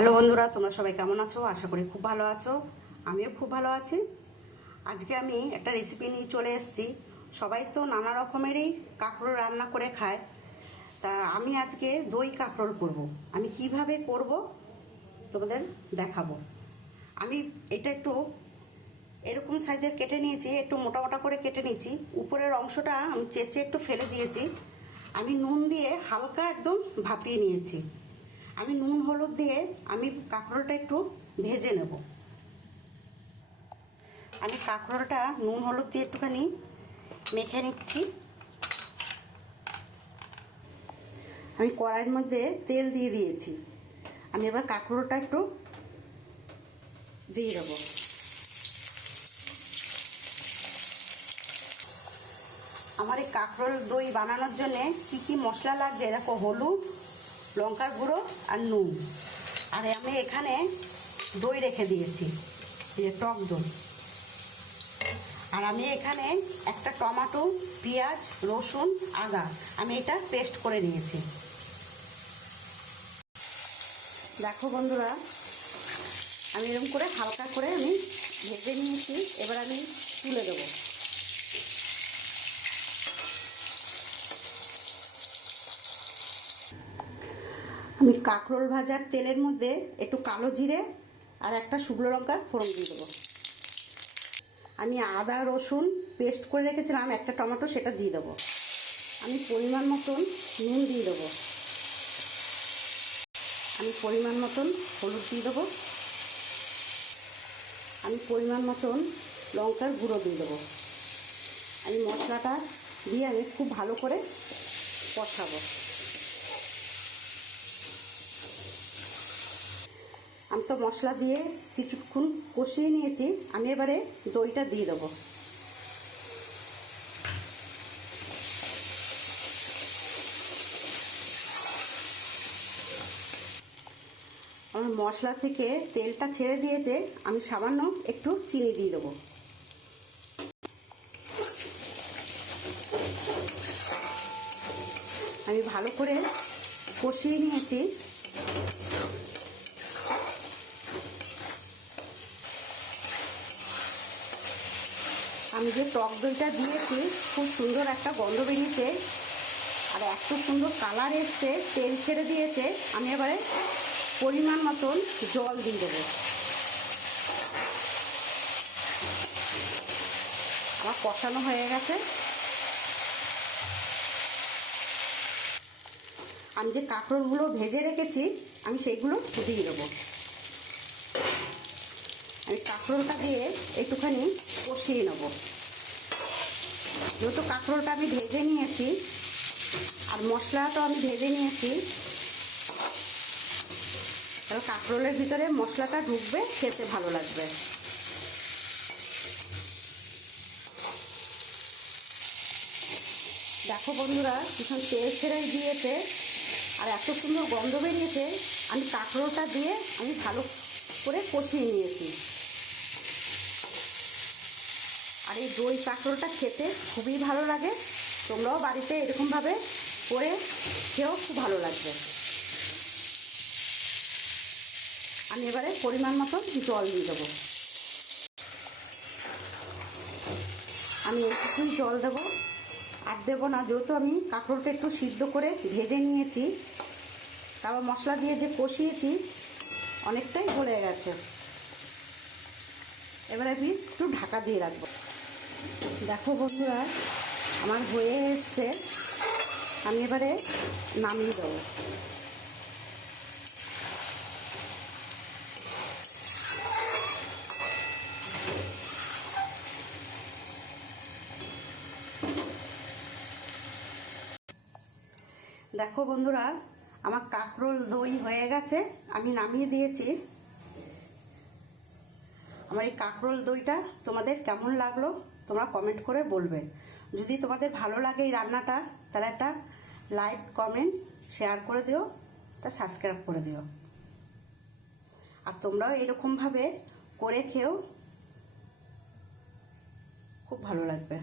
Hello বন্ধুরা, তোমরা সবাই কেমন আছো? আশা করি খুব ভালো আছো। আমিও খুব ভালো আছি। আজকে আমি একটা রেসিপি নিয়ে চলে এসেছি। সবাই তো নানা রকমেরই কাঁকরোল রান্না করে খায়, তা আমি আজকে দই কাঁকরোল করব। আমি কিভাবে করব তোমাদের দেখাবো। আমি এটা একটু এরকম সাইজের কেটে নিয়েছি, একটু মোটা মোটা করে কেটে নিয়েছি। উপরের অংশটা আমি চেঁচে একটু ফেলে দিয়েছি। আমি নুন দিয়ে হালকা একদম ভাপিয়ে নিয়েছি। আমি নুন হলুদ দিয়ে আমি কাঁকরোলটা একটু ভেজে নেব। আমি কাঁকরোলটা নুন হলুদ দিয়ে একটুখানি মেখে নিচ্ছি। আমি কড়াইয়ের মধ্যে তেল দিয়ে দিয়েছি। আমি এবার কাঁকরোলটা একটু দিয়ে দেবো। আমার এই কাঁকরোল দই বানানোর জন্যে কী কী মশলা লাগছে দেখো: হলুদ, লঙ্কার গুঁড়ো আর নুন। আর আমি এখানে দই রেখে দিয়েছি, এই টক দই। আর আমি এখানে একটা টমেটো, পেঁয়াজ, রসুন, আদা আমি এটা পেস্ট করে নিয়েছি। দেখো বন্ধুরা, আমি এরকম করে হালকা করে আমি ভেজে নিয়েছি। এবার আমি তুলে দেবো। আমি কাঁকরোল ভাজার তেলের মধ্যে একটু কালো জিরে আর একটা শুকনো লঙ্কা ফোড়ন দিয়ে দেবো। আমি আদা রসুন পেস্ট করে রেখেছিলাম, একটা টমেটো, সেটা দিয়ে দেবো। আমি পরিমাণ মতন নুন দিয়ে দেবো। আমি পরিমাণ মতন হলুদ দিয়ে দেবো। আমি পরিমাণ মতন লঙ্কার গুঁড়ো দিয়ে দেবো। আমি মশলাটা দিয়ে আমি খুব ভালো করে কষাবো। আমি তো মশলা দিয়ে কিছুক্ষণ কষিয়ে নিয়েছি। আমি এবারে দইটা দিয়ে দেবো। আমার মশলা থেকে তেলটা ছেড়ে দিয়েছে। আমি সামান্য একটু চিনি দিয়ে দেবো। আমি ভালো করে কষিয়ে নিয়েছি। আমি যে টক দইটা দিয়েছি, খুব সুন্দর একটা গন্ধ বেরিয়েছে আর এত সুন্দর কালার এসছে, তেল ছেড়ে দিয়েছে। আমি এবারে পরিমাণ মতন জল দিয়ে দেবো। আমার কষানো হয়ে গেছে। আমি যে কাঁকরোলগুলো ভেজে রেখেছি, আমি সেইগুলো দিয়ে দেবো। আমি কাঁকরোলটা দিয়ে একটুখানি কষিয়ে নেব। যেহেতু কাঁকরোলটা আমি ভেজে নিয়েছি আর মশলাটাও আমি ভেজে নিয়েছি, তাহলে কাঁকরোলের ভিতরে মশলাটা ঢুকবে, খেতে ভালো লাগবে। দেখো বন্ধুরা, ভীষণ তেল ছেড়ে দিয়েছে আর এত সুন্দর গন্ধ বেরিয়েছে। আমি কাঁকরোলটা দিয়ে আমি ভালো করে কষিয়ে নিয়েছি। আর এই দই কাঁকরোলটা খেতে খুবই ভালো লাগে। তোমরাও বাড়িতে এরকমভাবে করে খেয়েও খুব ভালো লাগবে। আমি এবারে পরিমাণ মতো জল দিয়ে দেবো। আমি একটুই জল দেবো, আর দেবো না। যেহেতু আমি কাঁকরোলটা একটু সিদ্ধ করে ভেজে নিয়েছি, তারপর মশলা দিয়ে যে কষিয়েছি, অনেকটাই গলে গেছে। এবারে আমি একটু ঢাকা দিয়ে রাখবো। দেখো বন্ধুরা, আমার হয়ে এসছে। আমি এবারে নামিয়ে দেবো। দেখো বন্ধুরা, আমার কাঁকরোল দই হয়ে গেছে। আমি নামিয়ে দিয়েছি। আমার এই কাঁকরোল দইটা তোমাদের কেমন লাগলো তোমরা কমেন্ট করে বলবে। যদি তোমাদের ভালো লাগে এই রান্নাটা, তাহলে একটা লাইক, কমেন্ট, শেয়ার করে দিও, তা সাবস্ক্রাইব করে দিও। আর তোমরাও এরকমভাবে করে খেও, খুব ভালো লাগবে।